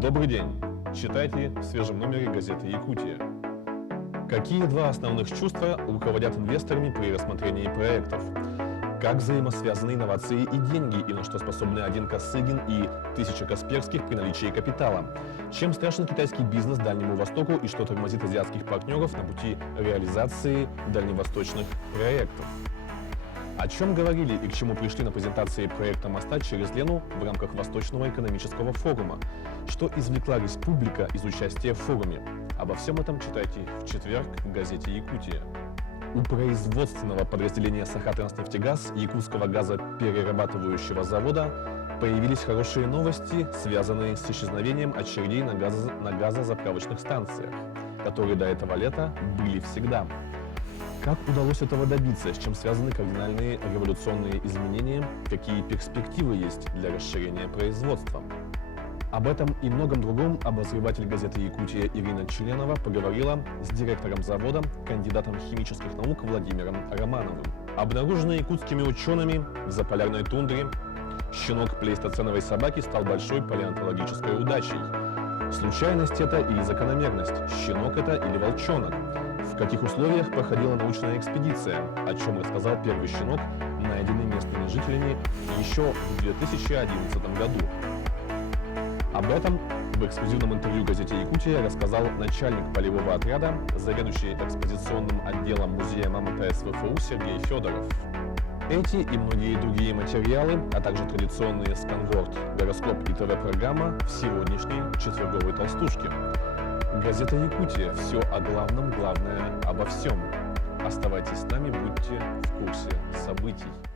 Добрый день! Читайте в свежем номере газеты «Якутия». Какие два основных чувства руководят инвесторами при рассмотрении проектов? Как взаимосвязаны инновации и деньги, и на что способны один Косыгин и 1000 Касперских при наличии капитала? Чем страшен китайский бизнес Дальнему Востоку и что тормозит азиатских партнеров на пути реализации дальневосточных проектов? О чем говорили и к чему пришли на презентации проекта моста через Лену в рамках Восточного экономического форума? Что извлекла республика из участия в форуме? Обо всем этом читайте в четверг в газете «Якутия». У производственного подразделения «Сахатранснефтегаз» якутского газоперерабатывающего завода появились хорошие новости, связанные с исчезновением очередей на газозаправочных станциях, которые до этого лета были всегда. Как удалось этого добиться, с чем связаны кардинальные революционные изменения, какие перспективы есть для расширения производства? Об этом и многом другом обозреватель газеты «Якутия» Ирина Членова поговорила с директором завода, кандидатом химических наук Владимиром Романовым. Обнаруженный якутскими учеными в заполярной тундре щенок плейстоценовой собаки стал большой палеонтологической удачей. Случайность это или закономерность? Щенок это или волчонок? В каких условиях проходила научная экспедиция? О чем рассказал первый щенок, найденный местными жителями еще в 2011 году. Об этом в эксклюзивном интервью газете «Якутия» рассказал начальник полевого отряда, заведующий экспозиционным отделом музея МАМАТА СВФУ Сергей Федоров. Эти и многие другие материалы, а также традиционные сканворд, гороскоп и ТВ-программа в сегодняшней четверговой толстушке. Газета «Якутия» – все о главном, главное обо всем. Оставайтесь с нами, будьте в курсе событий.